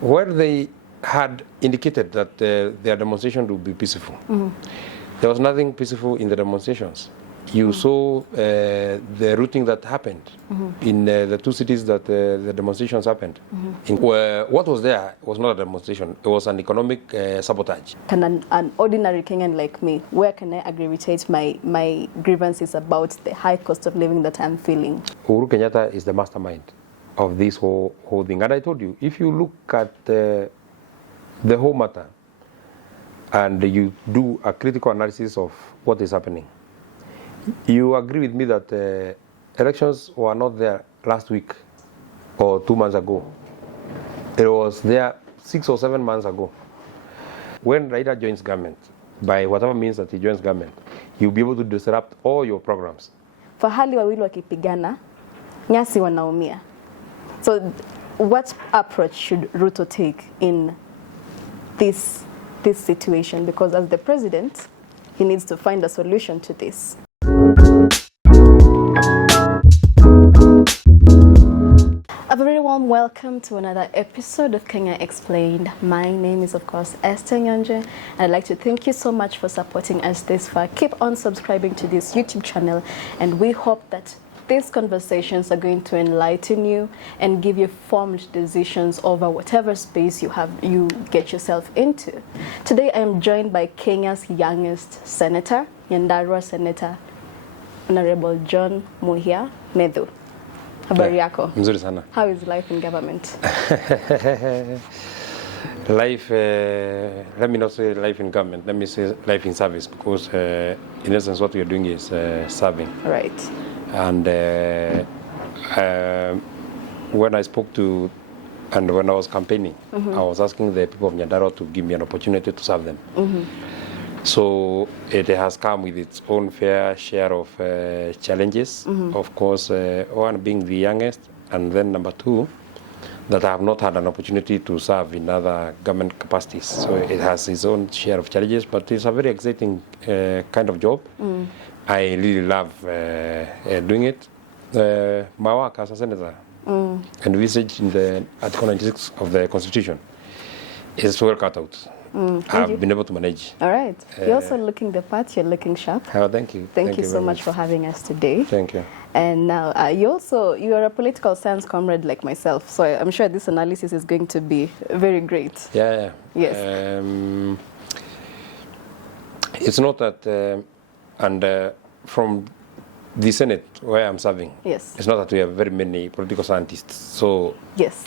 where they had indicated that their demonstration would be peaceful. There was nothing peaceful in the demonstrations. You saw the routing that happened in the two cities that the demonstrations happened. What was there was not a demonstration, it was an economic sabotage. Can an ordinary Kenyan like me, where can I aggravate my grievances about the high cost of living that I'm feeling? Uhuru Kenyatta is the mastermind of this whole thing. And I told you, if you look at the whole matter and you do a critical analysis of what is happening, you agree with me that elections were not there last week or 2 months ago. It was there 6 or 7 months ago. When Raila joins government, by whatever means that he joins government, you'll be able to disrupt all your programs. Fahali wawili wakipigana, nyasi wanaumia. So what approach should Ruto take in this situation? Because as the president, he needs to find a solution to this. A very warm welcome to another episode of Kenya Explained. My name is, of course, Esther Nyanje, and I'd like to thank you so much for supporting us this far. Keep on subscribing to this YouTube channel, and we hope that these conversations are going to enlighten you and give you formed decisions over whatever space you get yourself into. Today, I am joined by Kenya's youngest senator, Nyandarua Senator, Honorable John Muhia. Methu. Habari yako? Mzuri sana. How is life in government? Life, let me not say life in government, let me say life in service, because in essence what we are doing is serving. Right. And when I spoke to, and when I was campaigning, I was asking the people of Nyandarua to give me an opportunity to serve them. So it has come with its own fair share of challenges. Of course, one being the youngest, and then number two, that I have not had an opportunity to serve in other government capacities. So it has its own share of challenges, but it's a very exciting kind of job. I really love doing it. My work as a senator, envisaged in the Article 96 of the Constitution, is well cut out. I've been able to manage. All right. You're also looking the part. You're looking sharp. Oh, thank you. Thank you so much for having us today. Thank you. And now you are a political science comrade like myself, so I'm sure this analysis is going to be very great. Yeah. Yes. It's not that, and from the Senate where I'm serving, yes, it's not that we have very many political scientists. So yes,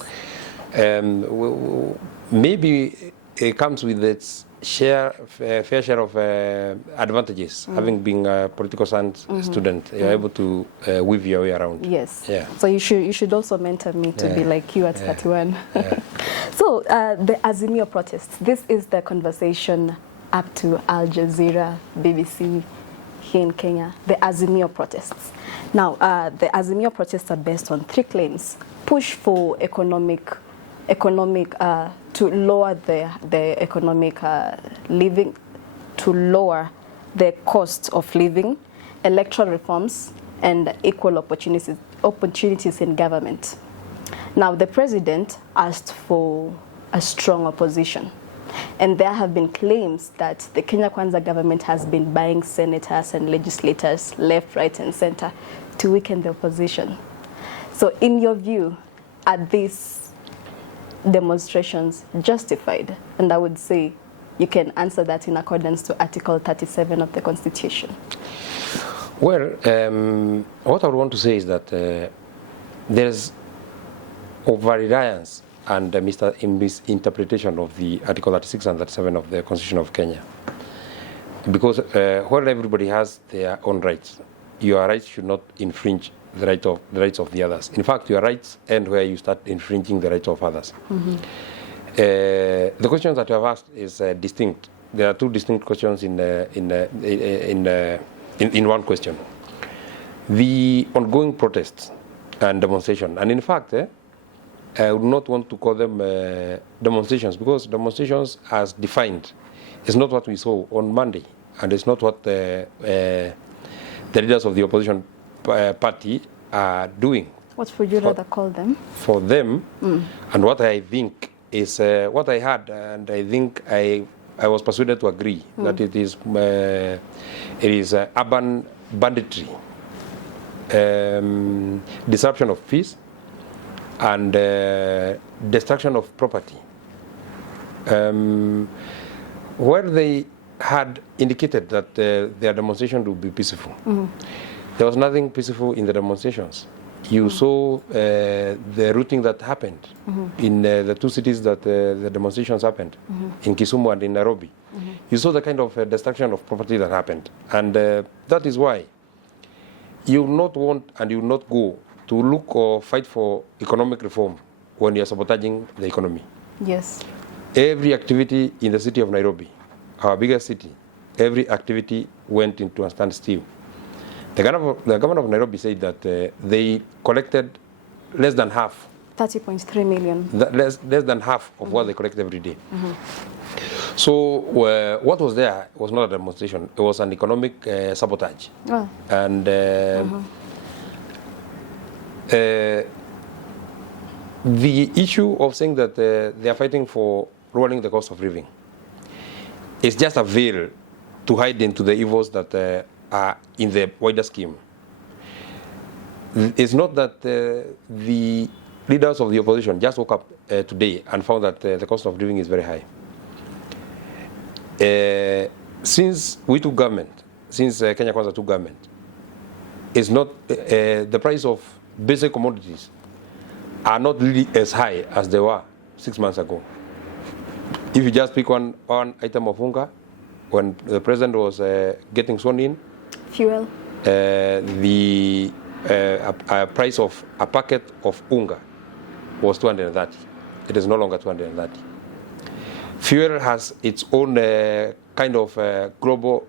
maybe it comes with its fair share of advantages. Having been a political science student, you're able to weave your way around. Yes. Yeah. So you should also mentor me to be like you at 31. So the AZIMIO protests. This is the conversation up to Al Jazeera, BBC here in Kenya. The AZIMIO protests. Now, the AZIMIO protests are based on 3 claims: push for economic to lower the economic living, to lower the cost of living, electoral reforms, and equal opportunities in government. Now, the president asked for a strong opposition, and there have been claims that the Kenya Kwanza government has been buying senators and legislators left, right, and center to weaken the opposition. So, in your view, are these demonstrations justified? And I would say you can answer that in accordance to Article 37 of the Constitution. Well, what I would want to say is that there's over-reliance and misinterpretation of the Article 36 and 37 of the Constitution of Kenya. Because while everybody has their own rights, your rights should not infringe the rights of the others. In fact, your rights end where you start infringing the rights of others. The questions that you have asked is distinct. There are 2 distinct questions in one question. The ongoing protests and demonstration, and in fact, I would not want to call them demonstrations, because demonstrations as defined is not what we saw on Monday, and it's not what the leaders of the opposition party are doing. What would you rather call them? For them, and what I think is what I heard, and I think I was persuaded to agree that it is urban banditry, disruption of peace, and destruction of property. Where they had indicated that their demonstration would be peaceful, there was nothing peaceful in the demonstrations. You saw the routing that happened in the two cities that the demonstrations happened, in Kisumu and in Nairobi. You saw the kind of destruction of property that happened. And that is why you not want and you not go to look or fight for economic reform when you are sabotaging the economy. Yes. Every activity in the city of Nairobi, our biggest city, every activity went into a standstill. The government of Nairobi said that they collected less than half. 30.3 million. Less than half of what they collect every day. So what was there was not a demonstration. It was an economic sabotage. Oh. And the issue of saying that they are fighting for lowering the cost of living is just a veil to hide into the evils that are in the wider scheme. It's not that the leaders of the opposition just woke up today and found that the cost of living is very high. Since we took government, since Kenya Kwanza took government, it's not the price of basic commodities are not really as high as they were 6 months ago. If you just pick one item of unga, when the president was getting sworn in, fuel, the price of a packet of unga was 230. It is no longer 230. Fuel has its own kind of global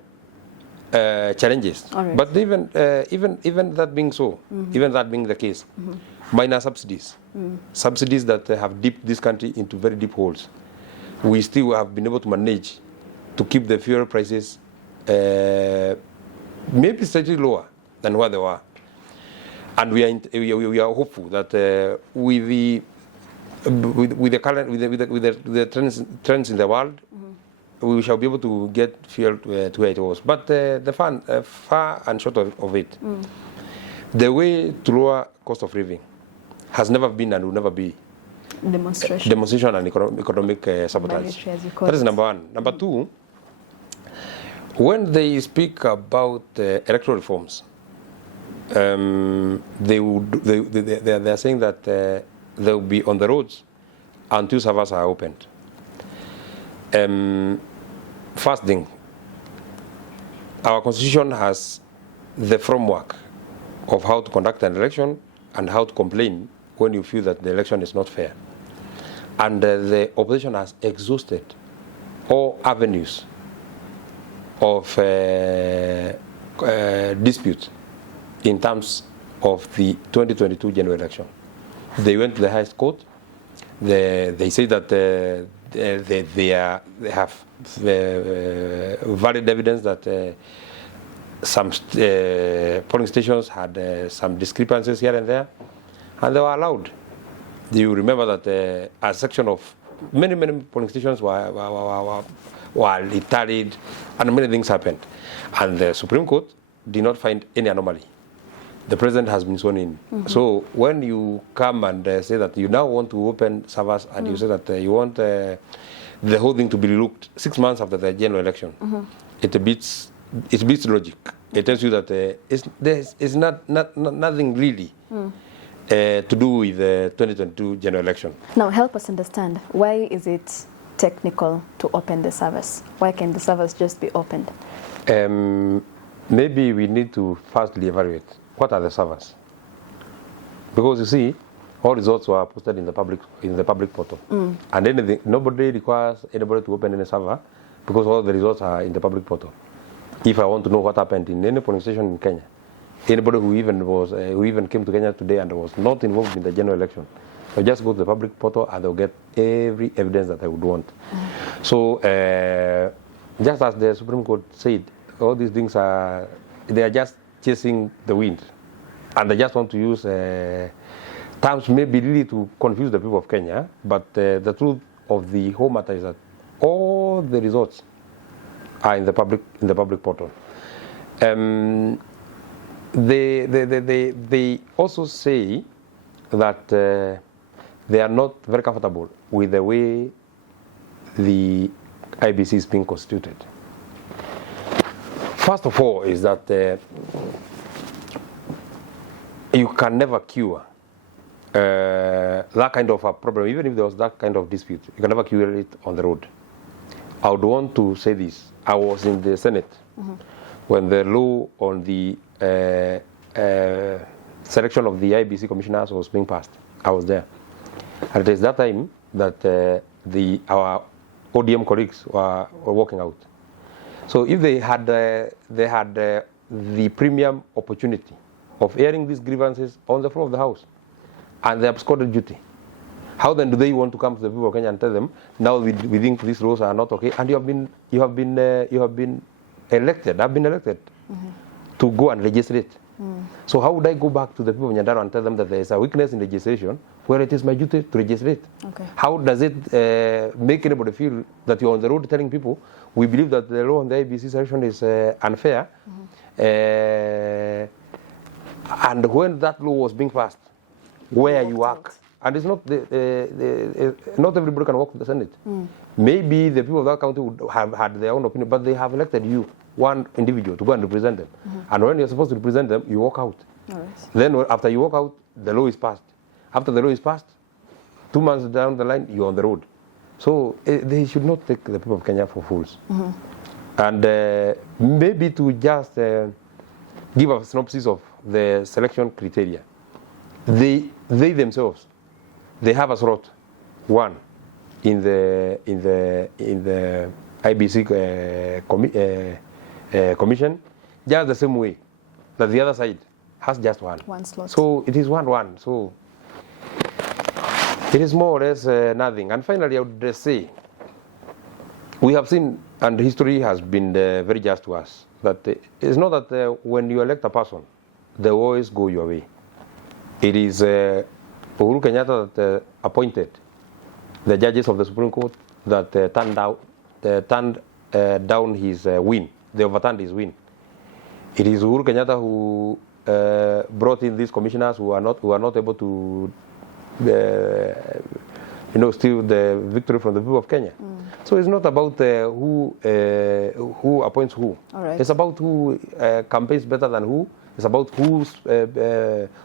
challenges. Right. But even that being so, even that being the case, minor subsidies, subsidies that have dipped this country into very deep holes, we still have been able to manage to keep the fuel prices maybe slightly lower than what they were. And we are hopeful that with the trends in the world, we shall be able to get fuel to where it was. But the far and short of it, the way to lower cost of living has never been and will never be demonstration and economic sabotage. That is number one. Number two, when they speak about electoral reforms, they are saying that they will be on the roads until servers are opened. First thing, our constitution has the framework of how to conduct an election and how to complain when you feel that the election is not fair. And the opposition has exhausted all avenues of dispute in terms of the 2022 general election. They went to the highest court. They say that they have valid evidence that some polling stations had some discrepancies here and there, and they were allowed. Do you remember that a section of many polling stations were tallied, and many things happened, and the Supreme Court did not find any anomaly. The president has been sworn in. So when you come and say that you now want to open servers and you say that you want the whole thing to be looked 6 months after the general election, it beats logic. It tells you that it's nothing really to do with the 2022 general election. Now help us understand, why is it technical to open the servers? Why can the servers just be opened? Maybe we need to firstly evaluate what are the servers, because you see, all results were posted in the public portal, and anything, nobody requires anybody to open any server because all the results are in the public portal. If I want to know what happened in any polling station in Kenya, anybody who even came to Kenya today and was not involved in the general election, I just go to the public portal and they'll get every evidence that I would want. So just as the Supreme Court said, all these things are just chasing the wind, and they just want to use terms maybe really to confuse the people of Kenya, but the truth of the whole matter is that all the results are in the public portal. They also say that they are not very comfortable with the way the IEBC is being constituted. First of all is that you can never cure that kind of a problem, even if there was that kind of dispute. You can never cure it on the road. I would want to say this. I was in the Senate when the law on the selection of the IEBC commissioners was being passed. I was there. And it is that time that our ODM colleagues were walking out. So if they had the premium opportunity of airing these grievances on the floor of the House, and they absconded duty, how then do they want to come to the people of Kenya and tell them, now we think these laws are not okay, and you have been elected, I've been elected to go and legislate. So how would I go back to the people of Nyandarua and tell them that there is a weakness in legislation where it is my duty to legislate? Okay. How does it make anybody feel that you're on the road telling people, we believe that the law on the IEBC selection is unfair, and when that law was being passed, where you work, and it's not not everybody can work with the Senate. Maybe the people of that county would have had their own opinion, but they have elected you, one individual, to go and represent them. And when you're supposed to represent them, you walk out. All right. Then after you walk out, the law is passed. After the law is passed, 2 months down the line, you're on the road. So they should not take the people of Kenya for fools. And maybe to just give a synopsis of the selection criteria. They themselves, they have a slot, one, in the IEBC commission, just the same way that the other side has just one. One slot. So it is 1-1. So it is more or less nothing. And finally, I would say, we have seen, and history has been very just to us, that it's not that when you elect a person, they always go your way. It is Uhuru Kenyatta that appointed the judges of the Supreme Court that turned down his win. They overturned his win. It is Uhuru Kenyatta who brought in these commissioners who are not able to steal the victory from the people of Kenya. So it's not about who appoints who. Right. It's about who campaigns better than who. It's about whose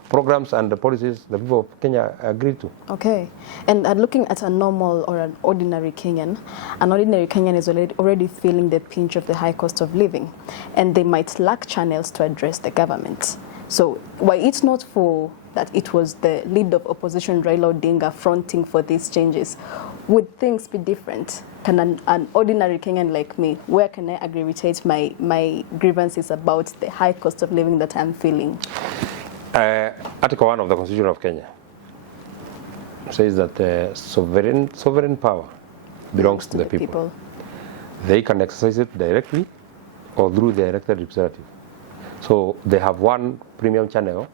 programs and the policies the people of Kenya agree to. Okay. And looking at a normal or an ordinary Kenyan is already feeling the pinch of the high cost of living, and they might lack channels to address the government. So why it's not for that it was the lead of opposition Raila Odinga fronting for these changes, would things be different? Can an ordinary Kenyan like me, where can I aggravate my grievances about the high cost of living that I'm feeling? Article 1 of the Constitution of Kenya says that sovereign power belongs to the people. They can exercise it directly or through their elected representative. So they have one premium channel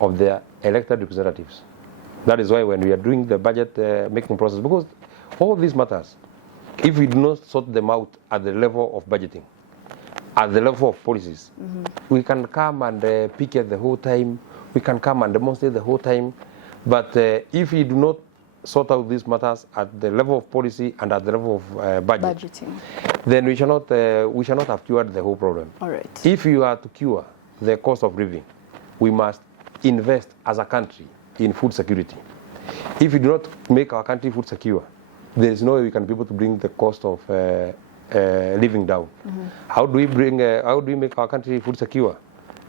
of their elected representatives. That is why when we are doing the budget making process, because all these matters, if we do not sort them out at the level of budgeting, at the level of policies, we can come and picket the whole time, we can come and demonstrate the whole time, but if we do not sort out these matters at the level of policy and at the level of budgeting, then we shall not have cured the whole problem. All right. If you are to cure the cost of living, we must invest as a country in food security. If we do not make our country food secure, there is no way we can be able to bring the cost of living down. How do we make our country food secure?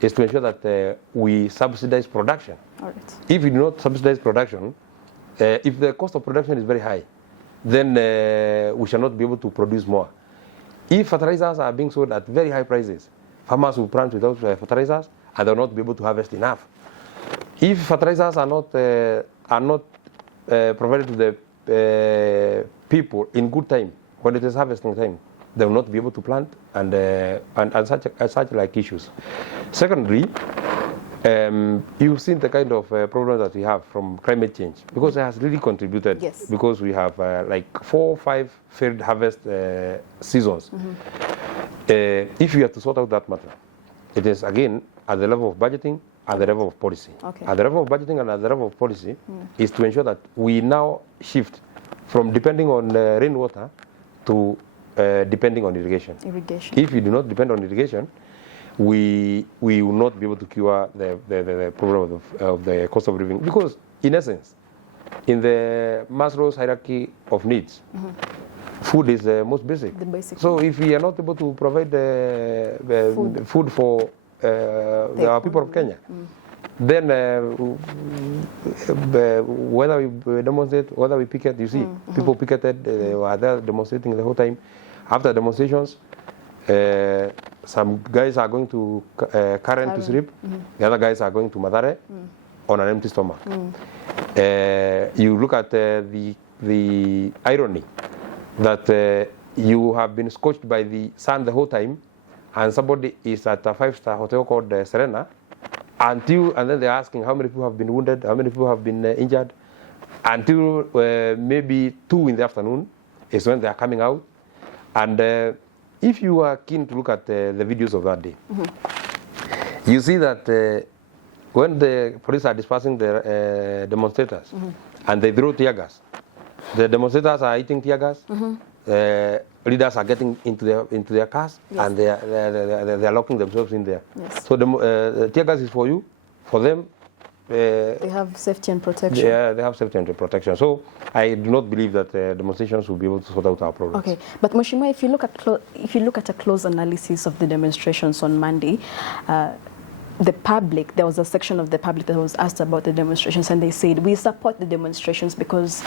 Is to ensure that we subsidize production. All right. If we do not subsidize production, if the cost of production is very high, then we shall not be able to produce more. If fertilizers are being sold at very high prices, farmers will plant without fertilizers and they will not be able to harvest enough. If fertilizers are not provided to the people in good time, when it is harvesting time, they will not be able to plant and such like issues. Secondly, You've seen the kind of problem that we have from climate change, because it has really contributed. Yes. Because we have like 4 or 5 failed harvest seasons. If you have to sort out that matter, it is again at the level of budgeting, at the level of policy. Okay. At the level of budgeting and at the level of policy is to ensure that we now shift from depending on rainwater to depending on irrigation. If you do not depend on irrigation, we will not be able to cure the problem of the cost of living. Because in essence, in the Maslow's hierarchy of needs, food is the most basic. The basic. So if we are not able to provide food for our people of Kenya, then whether we demonstrate, whether we picket, you see, people picketed, they were there demonstrating the whole time. After demonstrations, some guys are going to Karen to sleep, the other guys are going to Madare on an empty stomach. You look at the irony that you have been scorched by the sun the whole time, and somebody is at a 5-star hotel called Serena, and then they're asking how many people have been wounded, how many people have been injured, until maybe 2 in the afternoon is when they are coming out. And if you are keen to look at the videos of that day, you see that when the police are dispersing the demonstrators and they throw tear gas, the demonstrators are eating tear gas, leaders are getting into their cars, and they are locking themselves in there. So the tear gas is for you, for them. They have safety and protection. Yeah, they have safety and protection. So I do not believe that demonstrations will be able to sort out our problems. Okay, but Mheshimiwa, if you look at a close analysis of the demonstrations on Monday, the public, there was a section of the public that was asked about the demonstrations, and they said we support the demonstrations because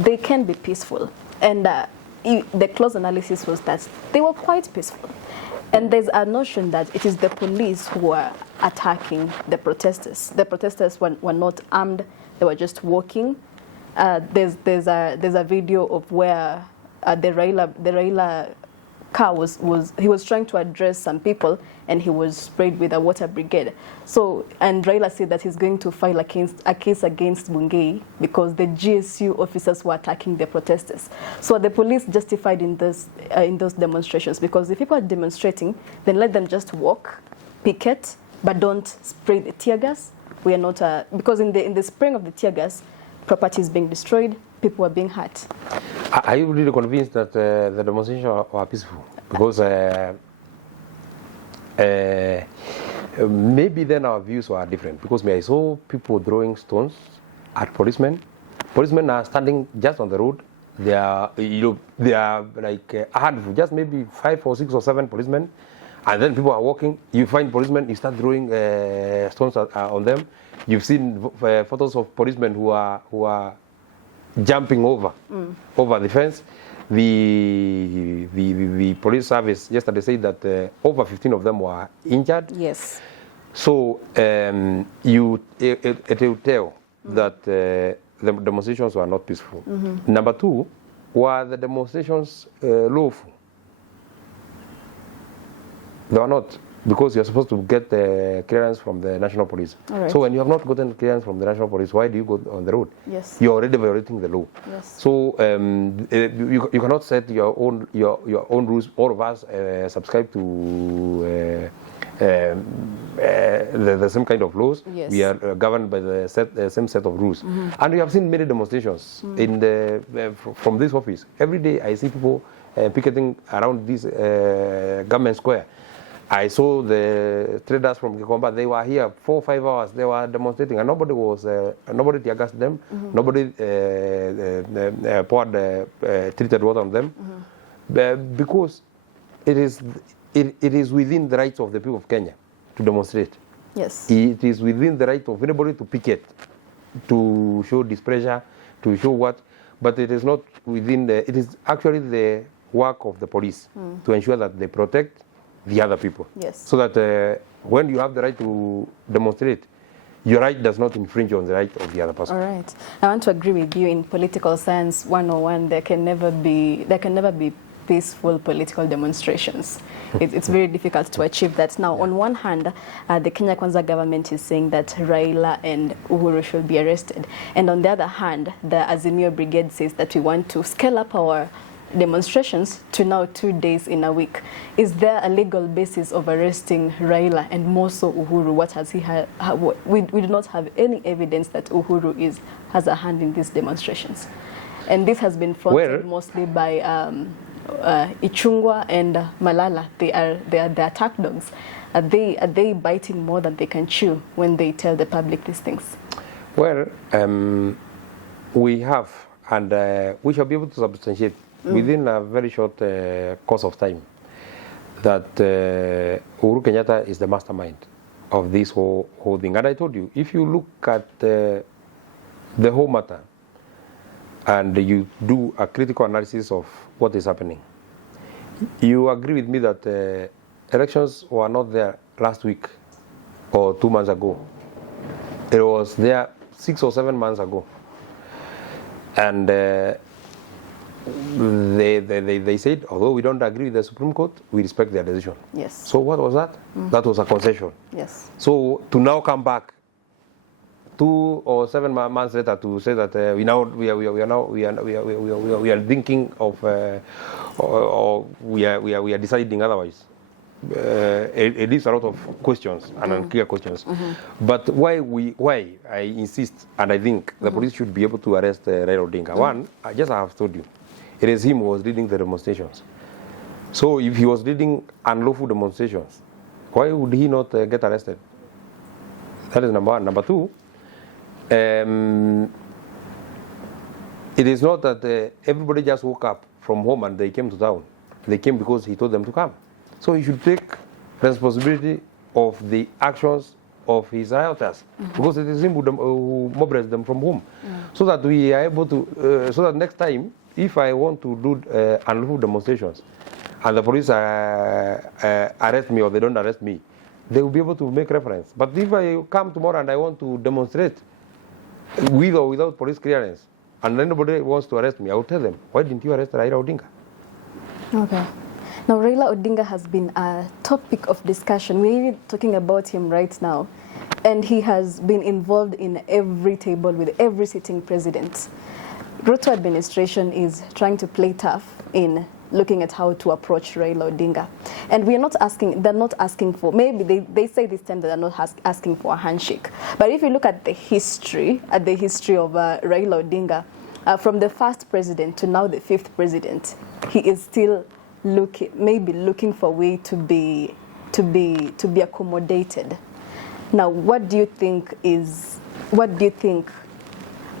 they can be peaceful. And the close analysis was that they were quite peaceful. And there's a notion that it is the police who are attacking the protesters. The protesters were not armed; they were just walking. There's a video of where the Raila car was trying to address some people, and he was sprayed with a water brigade. So, and Raila said that he's going to file a case against Bungei because the GSU officers were attacking the protesters. So the police justified in those demonstrations, because if people are demonstrating, then let them just walk, picket, but don't spray the tear gas. We are not because in the spraying of the tear gas, property is being destroyed, people are being hurt. Are you really convinced that the demonstrations were peaceful? Because maybe then our views were different. Because I saw people throwing stones at policemen. Policemen are standing just on the road. They are like a handful, just maybe 5 or 6 or 7 policemen. And then people are walking. You find policemen, you start throwing stones on them. You've seen photos of policemen who are jumping over the fence. The police service yesterday said that over 15 of them were injured. Yes. So it will tell that the demonstrations were not peaceful. Number 2, were the demonstrations lawful? They are not, because you're supposed to get clearance from the national police. Right. So when you have not gotten clearance from the national police, why do you go on the road? Yes. You're already violating the law. Yes. So you cannot set your own rules. All of us subscribe to the same kind of laws. Yes. We are governed by the same set of rules. And we have seen many demonstrations from this office. Every day I see people picketing around this government square. I saw the traders from Gikomba. They were here 4 or 5 hours. They were demonstrating, and nobody tear gassed them. Nobody poured treated water on them, because it is within the rights of the people of Kenya to demonstrate. Yes. It is within the right of anybody to picket, to show displeasure, to show what, but it is not within it is actually the work of the police to ensure that they protect the other people. Yes. So that when you have the right to demonstrate, your right does not infringe on the right of the other person. All right. I want to agree with you. In political science 101, there can never be peaceful political demonstrations. It's very difficult to achieve that. Now, on one hand, the Kenya Kwanza government is saying that Raila and Uhuru should be arrested. And on the other hand, the AZIMIO brigade says that we want to scale up our demonstrations to now 2 days in a week. Is there a legal basis of arresting Raila and more so Uhuru? What has he had? We do not have any evidence that Uhuru has a hand in these demonstrations. And this has been fronted mostly by Ichung'wah and Malala. They are the attack dogs. Are they biting more than they can chew when they tell the public these things? Well, we have, and we shall be able to substantiate within a very short course of time that Uhuru Kenyatta is the mastermind of this whole thing. And I told you, if you look at the whole matter and you do a critical analysis of what is happening, you agree with me that elections were not there last week or 2 months ago. It was there 6 or 7 months ago. And they said, although we don't agree with the Supreme Court, we respect their decision. Yes. So what was that? That was a concession. Yes. So to now come back 2 or 7 months later to say that we are thinking of or we are deciding otherwise. It leaves a lot of questions and unclear questions. But why I insist and I think the police should be able to arrest Raila Odinga. One, I have told you, it is him who was leading the demonstrations. So if he was leading unlawful demonstrations, why would he not get arrested? That is number one. Number two, it is not that everybody just woke up from home and they came to town. They came because he told them to come. So he should take responsibility of the actions of his rioters, because it is him who mobilized them from home. So that we are able to, so that next time, if I want to do unlawful demonstrations and the police arrest me or they don't arrest me, they will be able to make reference. But if I come tomorrow and I want to demonstrate with or without police clearance, and anybody wants to arrest me, I will tell them, why didn't you arrest Raila Odinga? Okay. Now, Raila Odinga has been a topic of discussion. We're talking about him right now. And he has been involved in every table with every sitting president. Ruto administration is trying to play tough in looking at how to approach Raila Odinga. And we're not asking, they're not asking for, maybe they say this time that they're not asking for a handshake. But if you look at the history of Raila Odinga, from the first president to now the 5th president, he is still looking for a way to be accommodated. Now, what do you think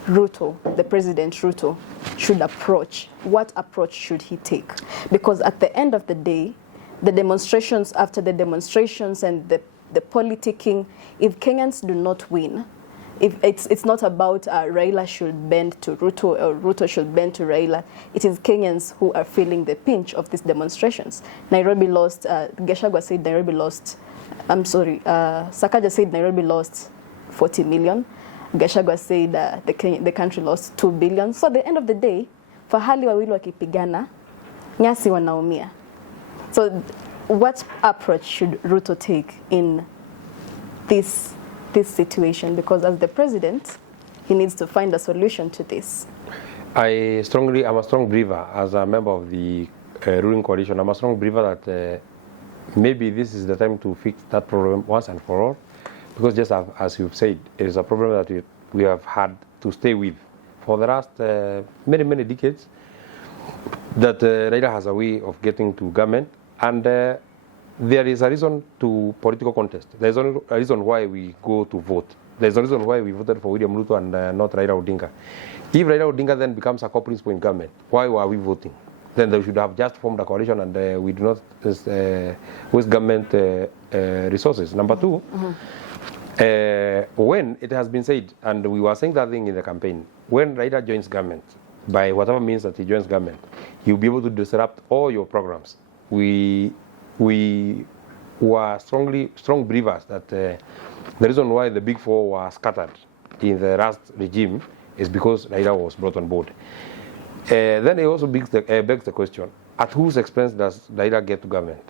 Ruto, the President Ruto, should approach? What approach should he take? Because at the end of the day, the demonstrations, after the demonstrations and the politicking, if Kenyans do not win, if it's not about Raila should bend to Ruto or Ruto should bend to Raila, it is Kenyans who are feeling the pinch of these demonstrations. Nairobi lost, Gachagua said Nairobi lost, Sakaja said Nairobi lost 40 million. Gachagua said the country lost 2 billion. So at the end of the day, fahali wawili wakipigana, nyasi wanaumia. So what approach should Ruto take in this situation? Because as the president, he needs to find a solution to this. I'm a strong believer, as a member of the ruling coalition, I'm a strong believer that maybe this is the time to fix that problem once and for all. Because just as you've said, it is a problem that we have had to stay with for the last many decades, that Raila has a way of getting to government, and there is a reason to political contest. There is a reason why we go to vote. There is a reason why we voted for William Ruto and not Raila Odinga. If Raila Odinga then becomes a co-principal in government, why were we voting? Then they should have just formed a coalition, and we do not waste government resources. Number two, when it has been said, and we were saying that thing in the campaign, when Raila joins government, by whatever means that he joins government, he'll be able to disrupt all your programs. We were strong believers that the reason why the Big Four were scattered in the last regime is because Raila was brought on board. Then it also begs the question, at whose expense does Raila get to government?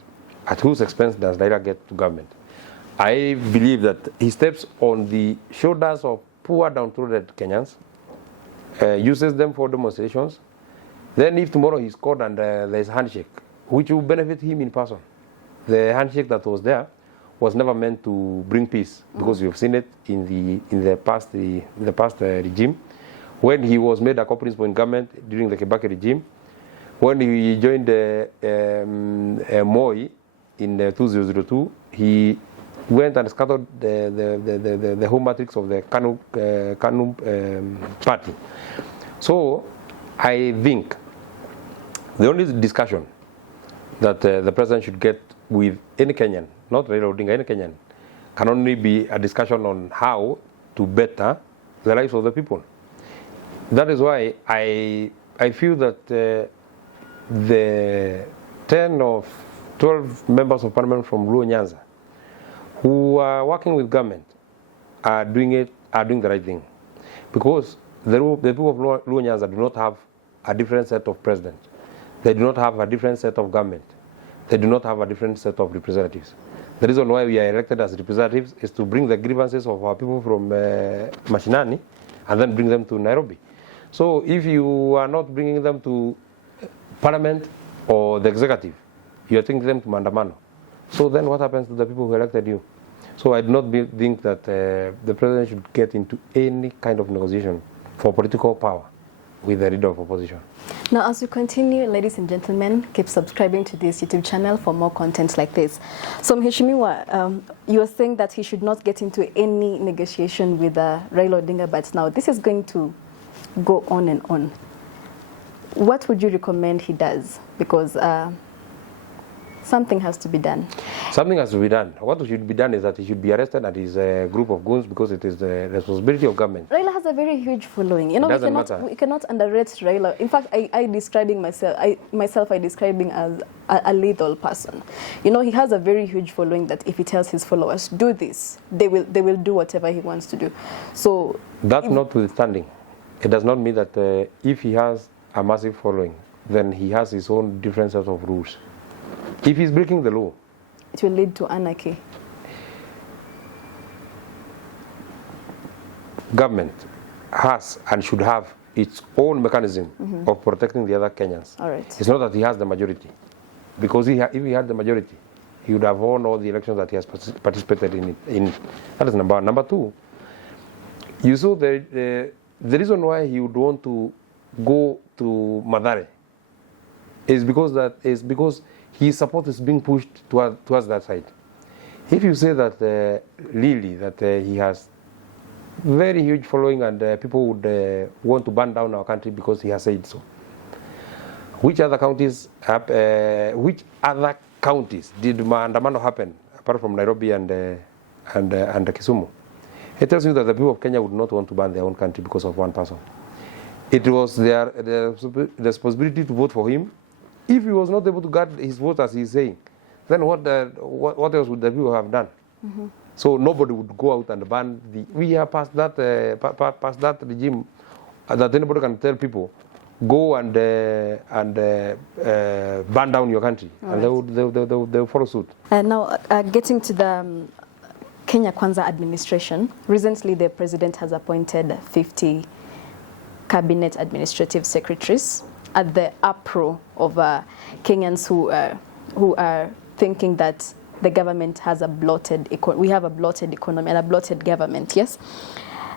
At whose expense does Raila get to government? I believe that he steps on the shoulders of poor downtrodden Kenyans, uses them for demonstrations. Then if tomorrow he's caught and there's a handshake, which will benefit him in person. The handshake that was there was never meant to bring peace, because you've seen it in the past regime, when he was made a co-principal in government during the Kibaki regime, when he joined Moi in 2002, he went and scattered the whole matrix of the KANU party. So I think the only discussion that the president should get with any Kenyan, not Raila Odinga, any Kenyan, can only be a discussion on how to better the lives of the people. That is why I feel that the 10 or 12 members of parliament from Luo Nyanza who are working with government are doing the right thing, because the people of Luo Nyanza do not have a different set of presidents. They do not have a different set of government. They do not have a different set of representatives. The reason why we are elected as representatives is to bring the grievances of our people from Mashinani and then bring them to Nairobi. So if you are not bringing them to parliament or the executive, you are taking them to Maandamano. So then what happens to the people who elected you? So I do not think that the president should get into any kind of negotiation for political power with the leader of opposition. Now, as we continue, ladies and gentlemen, keep subscribing to this YouTube channel for more content like this. So, Mheshimiwa, you are saying that he should not get into any negotiation with Raila Odinga, but now this is going to go on and on. What would you recommend he does? Because something has to be done. Something has to be done. What should be done is that he should be arrested and his group of goons, because it is the responsibility of government. Raila has a very huge following. You know, we cannot underrate Raila. In fact, I describing myself as a lethal person. You know, he has a very huge following that if he tells his followers, do this, they will do whatever he wants to do. So that notwithstanding, it does not mean that if he has a massive following, then he has his own different set of rules. If he's breaking the law, it will lead to anarchy. Government has and should have its own mechanism of protecting the other Kenyans. All right. It's not that he has the majority, because if he had the majority, he would have won all the elections that he has participated in. That is number one. Number two, you saw the reason why he would want to go to Mathare is because his support is being pushed towards that side. If you say that really that he has very huge following and people would want to burn down our country because he has said so, which other counties did Maandamano happen apart from Nairobi and Kisumu? It tells you that the people of Kenya would not want to burn their own country because of one person. It was their responsibility to vote for him. If he was not able to guard his vote as he is saying, then what else would the people have done? So nobody would go out and ban we are past that regime that anybody can tell people, go and burn down your country, and they will follow suit. Now, getting to the Kenya Kwanza administration, recently the president has appointed 50 cabinet administrative secretaries at the uproar of Kenyans who are thinking that the government has we have a bloated economy and a bloated government, yes?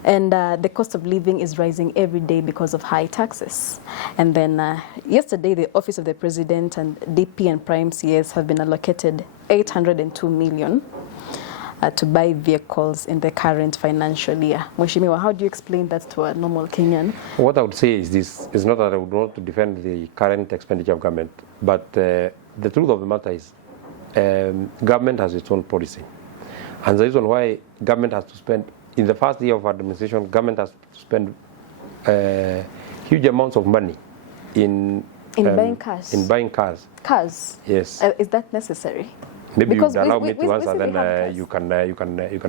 And the cost of living is rising every day because of high taxes. And then yesterday, the Office of the President and DP and Prime CS have been allocated 802 million to buy vehicles in the current financial year. Mheshimiwa, how do you explain that to a normal Kenyan? What I would say is this, is not that I would want to defend the current expenditure of government, but the truth of the matter is government has its own policy. And the reason why government has to spend, in the first year of administration, government has to spend huge amounts of money in buying cars. In buying cars. Cars? Yes. Is that necessary? Maybe you would allow me to answer, then you can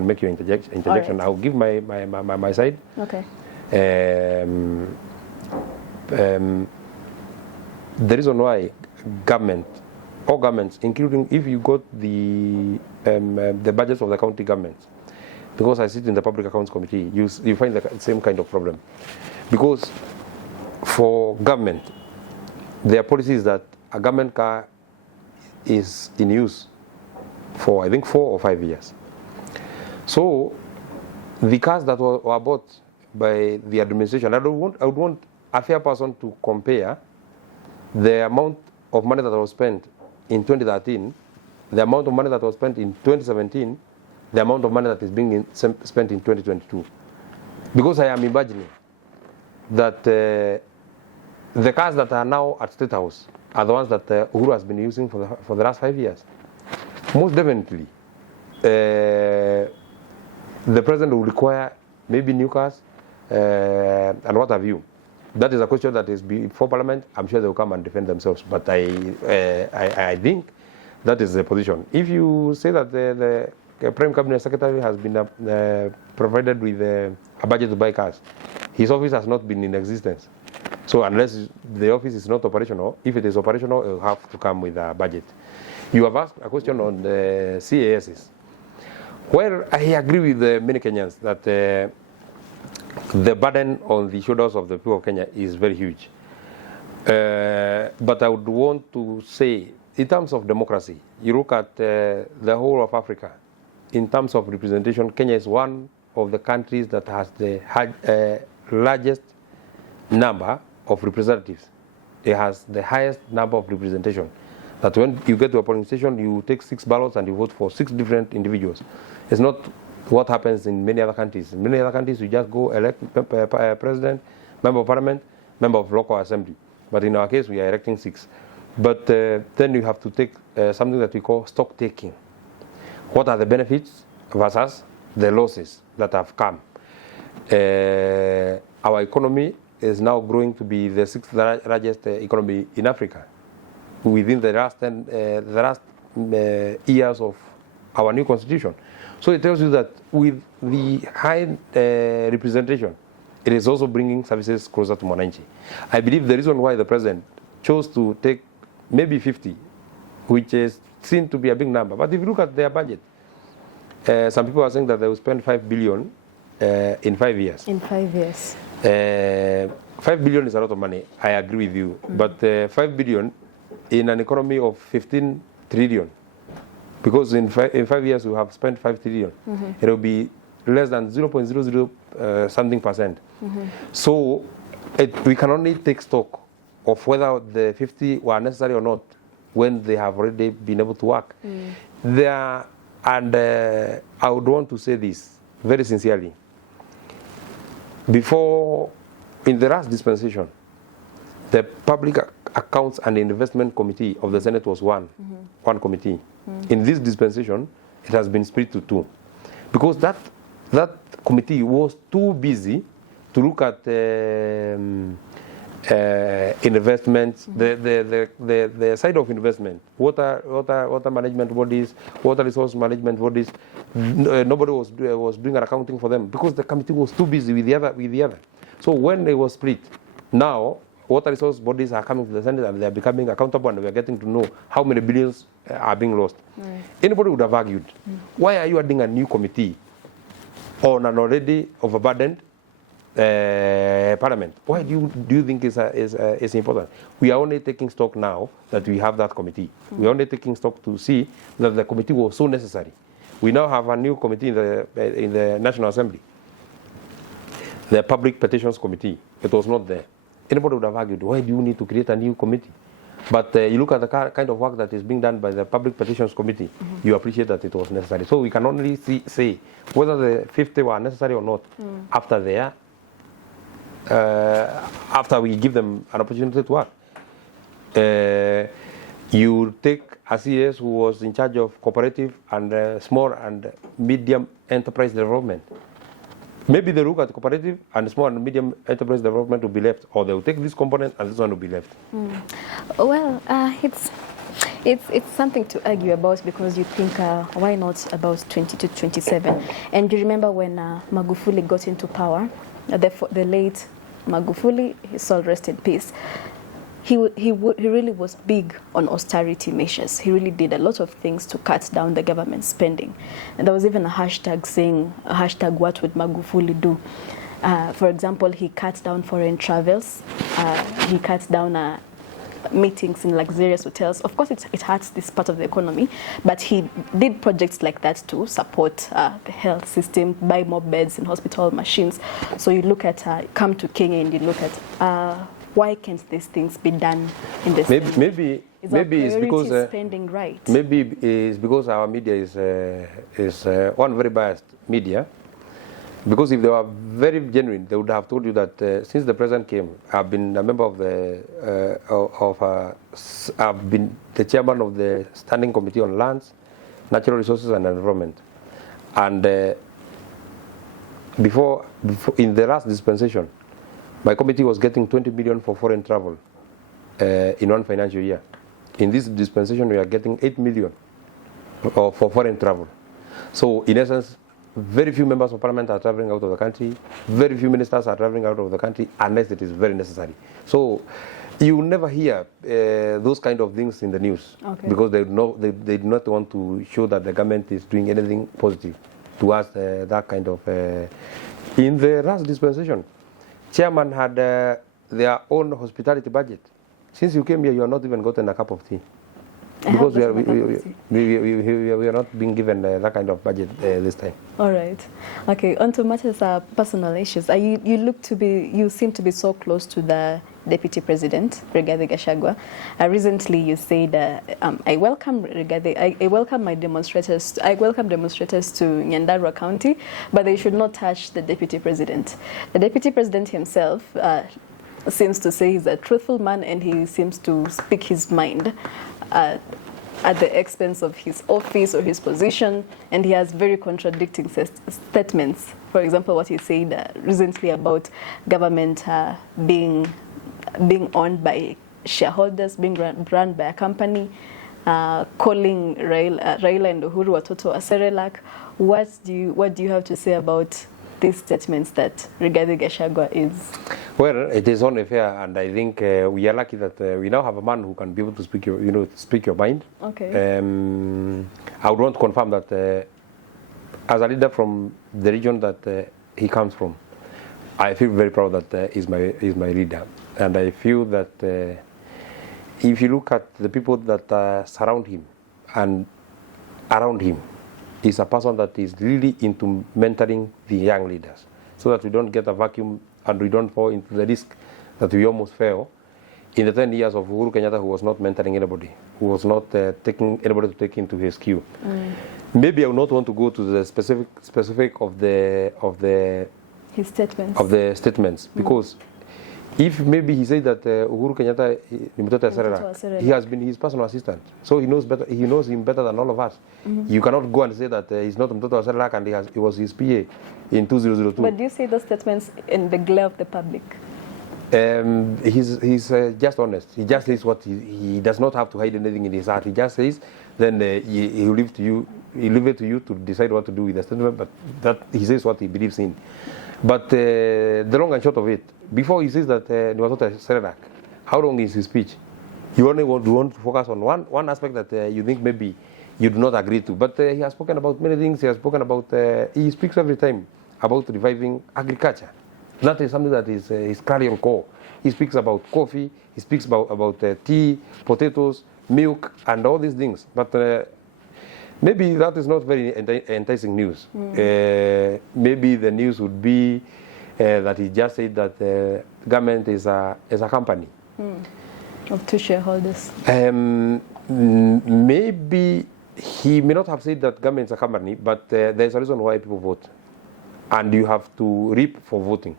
make your interjection. Right. I'll give my side. Okay. The reason why government, all governments, including if you got the budgets of the county governments, because I sit in the Public Accounts Committee, you find the same kind of problem. Because for government, their policy is that a government car is in use for, I think, 4 or 5 years. So the cars that were bought by the administration, I would want a fair person to compare the amount of money that was spent in 2013, the amount of money that was spent in 2017, the amount of money that is being spent in 2022. Because I am imagining that the cars that are now at State House are the ones that Uhuru has been using for the last 5 years. Most definitely, the president will require maybe new cars and what have you. That is a question that is before Parliament. I'm sure they will come and defend themselves. But I think that is the position. If you say that the Prime Cabinet Secretary has been provided with a budget to buy cars, his office has not been in existence. So unless the office is not operational, if it is operational, it will have to come with a budget. You have asked a question on the CASs. Well, I agree with many Kenyans that the burden on the shoulders of the people of Kenya is very huge. But I would want to say, in terms of democracy, you look at the whole of Africa, in terms of representation, Kenya is one of the countries that has the largest number of representatives. It has the highest number of representation. That when you get to a polling station, you take 6 ballots and you vote for 6 different individuals. It's not what happens in many other countries. In many other countries, you just go elect president, member of parliament, member of local assembly. But in our case, we are electing 6. But then you have to take something that we call stock taking. What are the benefits versus the losses that have come? Our economy is now growing to be the 6th largest economy in Africa within the last years of our new constitution. So it tells you that with the high representation, it is also bringing services closer to mwananchi. I believe the reason why the president chose to take maybe 50, which is seen to be a big number, but if you look at their budget, some people are saying that they will spend 5 billion in 5 years. In 5 years. 5 billion is a lot of money. I agree with you. But 5 billion in an economy of 15 trillion, because in 5 years we have spent 5 trillion, it will be less than 0.00 something percent. So we can only take stock of whether the 50 were necessary or not when they have already been able to work. And I would want to say this very sincerely. Before, in the last dispensation, the Public Accounts and Investment Committee of the Senate was one committee. In this dispensation, it has been split to 2. Because that committee was too busy to look at investments, the side of investment, water management bodies, water resource management bodies. Nobody was doing an accounting for them because the committee was too busy with the other. So when they was split, now water resource bodies are coming to the Senate and they are becoming accountable, and we are getting to know how many billions are being lost. Anybody would have argued, why are you adding a new committee on an already overburdened parliament? Why do you think is important? We are only taking stock now that we have that committee. We are only taking stock to see that the committee was so necessary. We now have a new committee in the National Assembly, the Public Petitions Committee. It was not there. Anybody would have argued, why do you need to create a new committee? But you look at the kind of work that is being done by the Public Petitions Committee, you appreciate that it was necessary. So we can only say whether the 50 were necessary or not after we give them an opportunity to work. You take a CS who was in charge of cooperative and small and medium enterprise development. Maybe they look at cooperative and small and medium enterprise development will be left, or they will take this component and this one will be left. Well, it's something to argue about, because you think, why not about 20 to 27? And you remember when Magufuli got into power, the late Magufuli, his soul rest in peace. he really was big on austerity measures. He really did a lot of things to cut down the government spending. And there was even a hashtag saying, what would Magufuli do? For example, he cut down foreign travels. He cut down meetings in luxurious hotels. Of course, it hurts this part of the economy, but he did projects like that to support the health system, buy more beds and hospital machines. So you look at, come to Kenya and you look at, why can't these things be done in this? Maybe it's because spending right. Maybe it's because our media is one very biased media. Because if they were very genuine, they would have told you that since the president came, I've been a member of I've been the chairman of the Standing Committee on Lands, Natural Resources and Environment, and before in the last dispensation, my committee was getting 20 million for foreign travel in one financial year. In this dispensation, we are getting 8 million for foreign travel. So in essence, very few members of parliament are traveling out of the country. Very few ministers are traveling out of the country unless it is very necessary. So you never hear those kind of things in the news, because they do not want to show that the government is doing anything positive towards that kind of. In the last dispensation, chairman had their own hospitality budget. Since you came here, you are not even gotten a cup of tea. Because we are not being given that kind of budget this time. All right. Okay. On to matters personal issues. You seem to be so close to the Deputy President, Rigathi Gachagua. Recently, you said, "I welcome Rigathi. I welcome my demonstrators. I welcome demonstrators to Nyandarua County, but they should not touch the Deputy President." The Deputy President himself seems to say he's a truthful man and he seems to speak his mind at the expense of his office or his position, and he has very contradicting statements. For example, what he said recently about government being owned by shareholders, being run by a company, calling Raila and Uhuru watoto aserelak. What do you have to say about these statements that Rigathi Gachagua is? Well, it is only fair, and I think we are lucky that we now have a man who can be able to speak your mind. Okay. I would want to confirm that as a leader from the region that he comes from, I feel very proud that he's my leader, and I feel that if you look at the people that surround him and around him, he's a person that is really into mentoring the young leaders, so that we don't get a vacuum and we don't fall into the risk that we almost fell in the 10 years of Uhuru Kenyatta, who was not mentoring anybody, who was not taking anybody to take into his queue. Maybe I would not want to go to the specific of the his statements. Of the statements, because if maybe he said that Uhuru Kenyatta he has been his personal assistant, so he knows better. He knows him better than all of us. You cannot go and say that he's not Mtoto Aserelak and he was his PA in 2002. But do you say those statements in the glare of the public? He's just honest. He just says what he does not have to hide anything in his heart. He just says, then he will leave to you. He leave it to you to decide what to do with the statement. But that he says what he believes in. But the long and short of it, before he says that Mtoto Aserelak, how long is his speech? You only want to focus on one aspect that you think maybe you do not agree to. But he has spoken about many things. He has spoken about. He speaks every time about reviving agriculture. That is something that is his clarion call. He speaks about coffee. He speaks about tea, potatoes, milk, and all these things. But maybe that is not very enticing news. Maybe the news would be that he just said that government is a company. Of two shareholders. Maybe he may not have said that government is a company, but there's a reason why people vote. And you have to reap for voting.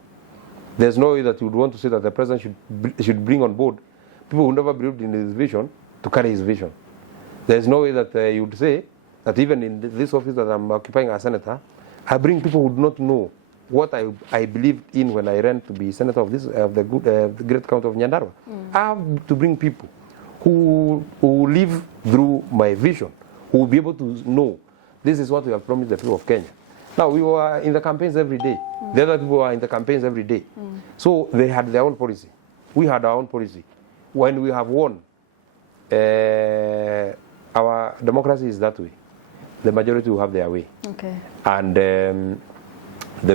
There's no way that you would want to say that the president should bring on board people who never believed in his vision to carry his vision. There's no way that you would say that even in this office that I'm occupying as senator, I bring people who do not know what I believed in when I ran to be senator of the great county of Nyandarua. I have to bring people who live through my vision, who will be able to know this is what we have promised the people of Kenya. Now, we were in the campaigns every day. The other people were in the campaigns every day. So they had their own policy. We had our own policy. when we have won, our democracy is that way. The majority will have their way. Okay. And the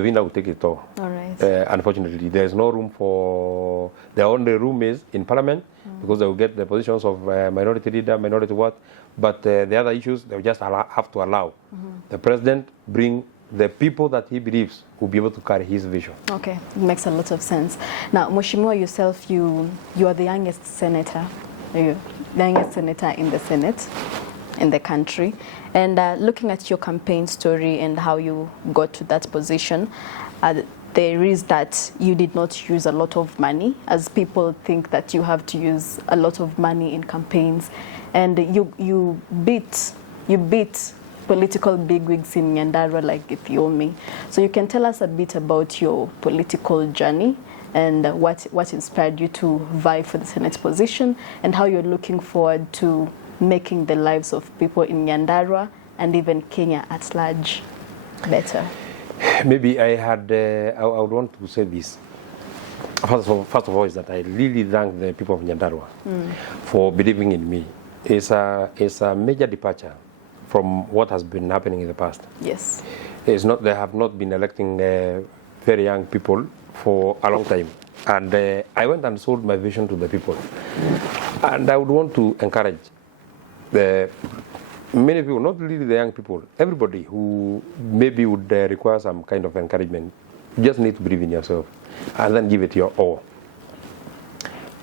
winner will take it all. All right. Unfortunately, there is no room for... The only room is in parliament, because they will get the positions of minority leader, minority what. But the other issues, they will just have to allow the president bring the people that he believes will be able to carry his vision. Okay, it makes a lot of sense. Now, Mheshimiwa, yourself, you are the youngest senator, the youngest senator in the Senate, in the country. And looking at your campaign story and how you got to that position, there is that you did not use a lot of money, as people think that you have to use a lot of money in campaigns. And you beat political bigwigs in Nyandarua like Ethiomi. So you can tell us a bit about your political journey and what inspired you to vie for the Senate position, and how you're looking forward to making the lives of people in Nyandarua and even Kenya at large better. Maybe I would want to say this. First of all, is that I really thank the people of Nyandarua for believing in me. It's a major departure from what has been happening in the past. Yes. They have not been electing very young people for a long time. And I went and sold my vision to the people. And I would want to encourage many people, not really the young people, everybody who maybe would require some kind of encouragement. You just need to believe in yourself and then give it your all.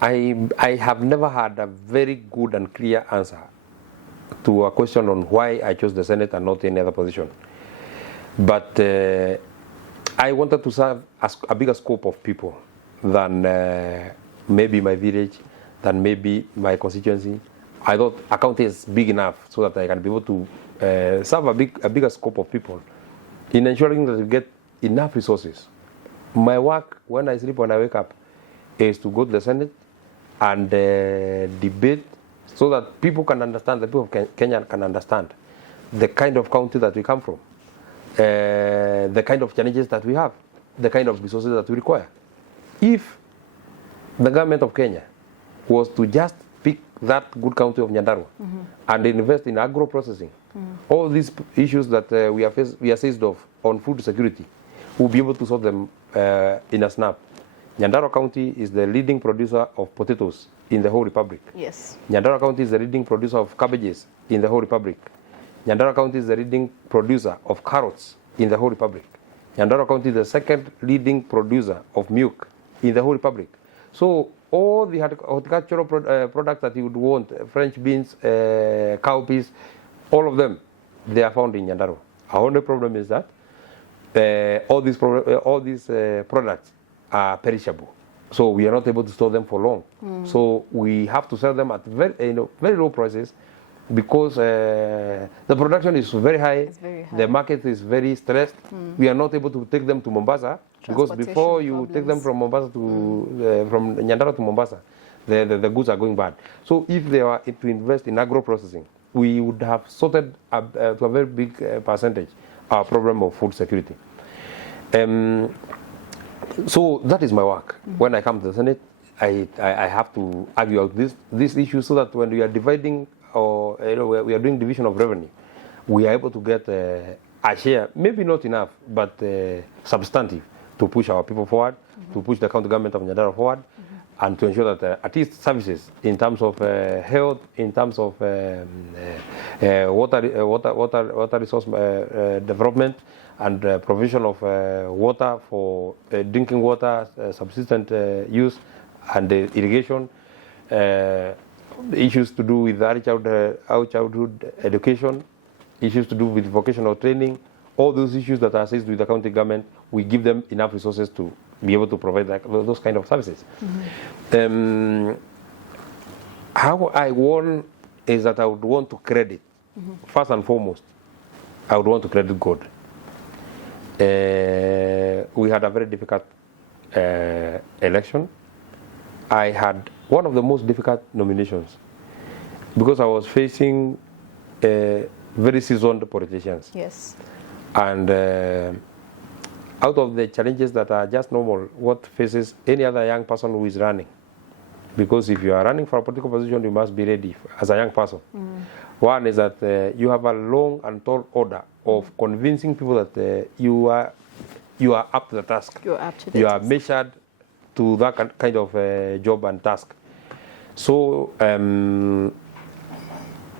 I have never had a very good and clear answer to a question on why I chose the Senate and not any other position. But I wanted to serve a bigger scope of people than maybe my village, than maybe my constituency. I thought a county is big enough so that I can be able to serve a bigger scope of people in ensuring that we get enough resources. My work, when I sleep, when I wake up, is to go to the Senate and debate so that people can understand, the people of Kenya can understand the kind of county that we come from, the kind of challenges that we have, the kind of resources that we require. If the government of Kenya was to just pick that good county of Nyandarua and invest in agro-processing, all these issues that we are faced of on food security, we'll be able to solve them in a snap. Nyandarua County is the leading producer of potatoes in the whole republic. Yes. Nyandarua County is the leading producer of cabbages in the whole republic. Nyandarua County is the leading producer of carrots in the whole republic. Nyandarua County is the second leading producer of milk in the whole republic. So all the horticultural products that you would want, French beans, cowpeas, all of them, they are found in Nyandarua. Our only problem is that all these products are perishable. So we are not able to store them for long. So we have to sell them at very low prices because the production is very high, the market is very stressed. We are not able to take them to Mombasa because before you take them from Mombasa to from Nyandarua to Mombasa, the goods are going bad. So if they are to invest in agro-processing, we would have sorted to a very big percentage our problem of food security. So that is my work. When I come to the Senate, I have to argue out this issue so that when we are dividing or we are doing division of revenue, we are able to get a share, maybe not enough, but substantive to push our people forward, to push the county government of Nyandarua forward, and to ensure that at least services in terms of health, in terms of water resource development, and provision of water for drinking water, subsistent use, and irrigation, issues to do with early childhood education, issues to do with vocational training, all those issues that are assessed with the county government, we give them enough resources to be able to provide those kind of services. How I won is that I would want to credit, first and foremost, I would want to credit God. We had a very difficult election. I had one of the most difficult nominations because I was facing very seasoned politicians. Yes. And out of the challenges that are just normal, what faces any other young person who is running, because if you are running for a political position, you must be ready as a young person. One is that you have a long and tall order of convincing people that you are up to the task. You're up to the You task. are measured to that kind of job and task. So,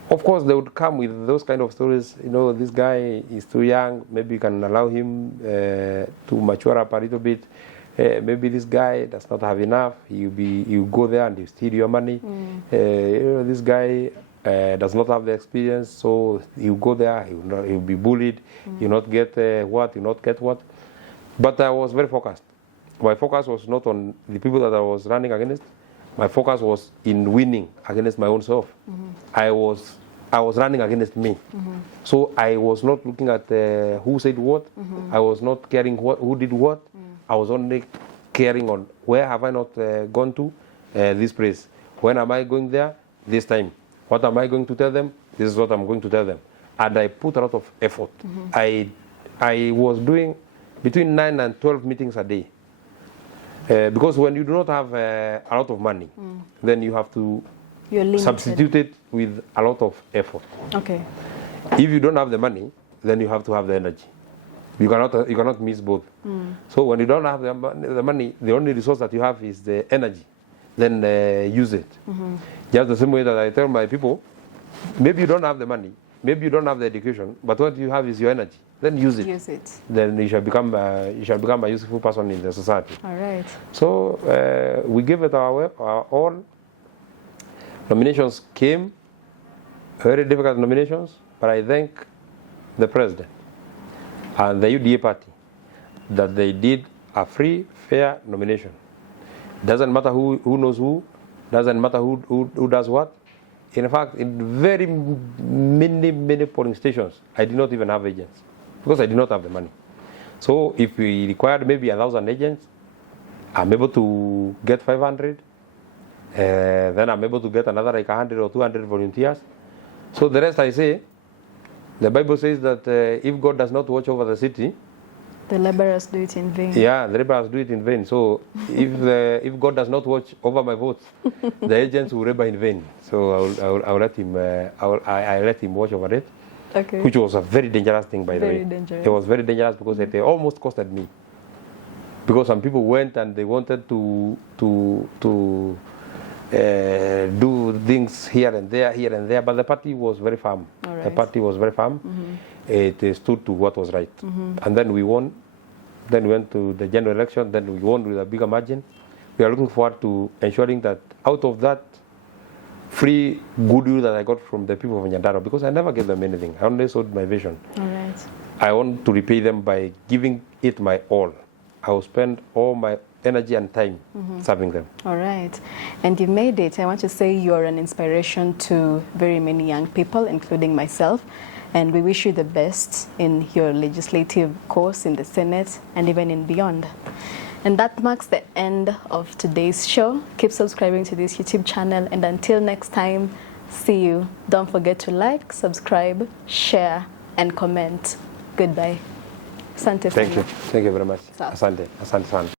of course, they would come with those kind of stories. You know, this guy is too young. Maybe you can allow him to mature up a little bit. Maybe this guy does not have enough. You go there and you steal your money. You know, this guy does not have the experience, so you go there. He'll be bullied. You not get what. You not get what. But I was very focused. My focus was not on the people that I was running against. My focus was in winning against my own self. I was running against me. So I was not looking at who said what. I was not caring who did what. I was only caring on where have I not gone to this place. When am I going there? This time. What am I going to tell them? This is what I'm going to tell them. And I put a lot of effort. I was doing between 9 and 12 meetings a day. Because when you do not have a lot of money, then you have to substitute it with a lot of effort. Okay. If you don't have the money, then you have to have the energy. You cannot miss both. So when you don't have the money, the only resource that you have is the energy. Then use it. Just the same way that I tell my people, maybe you don't have the money, maybe you don't have the education, but what you have is your energy. Then use it. Use it. Then you shall become a useful person in the society. All right. So we gave it our all. Nominations came, very difficult nominations, but I thank the president and the UDA party that they did a free, fair nomination. Doesn't matter who knows who, doesn't matter who does what. In fact, in very many polling stations, I did not even have agents because I did not have the money. So if we required maybe 1,000 agents, I'm able to get 500. Then I'm able to get another like 100 or 200 volunteers. So the rest I say, the Bible says that if God does not watch over the city, the laborers do it in vain. Yeah, the laborers do it in vain. So if God does not watch over my votes, the agents will labor in vain. So I'll let him. I let him watch over it. Okay. Which was a very dangerous thing, by the way. Very dangerous. It was very dangerous because it almost costed me. Because some people went and they wanted to do things here and there, but the party was very firm. Right. The party was very firm. It stood to what was right. And then we won. Then we went to the general election. Then we won with a bigger margin. We are looking forward to ensuring that out of that free goodwill that I got from the people of Nyandarua, because I never gave them anything. I only sold my vision. All right. I want to repay them by giving it my all. I will spend all my energy and time serving them. All right. And you made it. I want to say you're an inspiration to very many young people, including myself. And we wish you the best in your legislative course in the Senate and even in beyond. And that marks the end of today's show. Keep subscribing to this YouTube channel. And until next time, see you. Don't forget to like, subscribe, share, and comment. Goodbye. Asante. Thank you. Thank you very much. Sawa. Asante. Asante sana.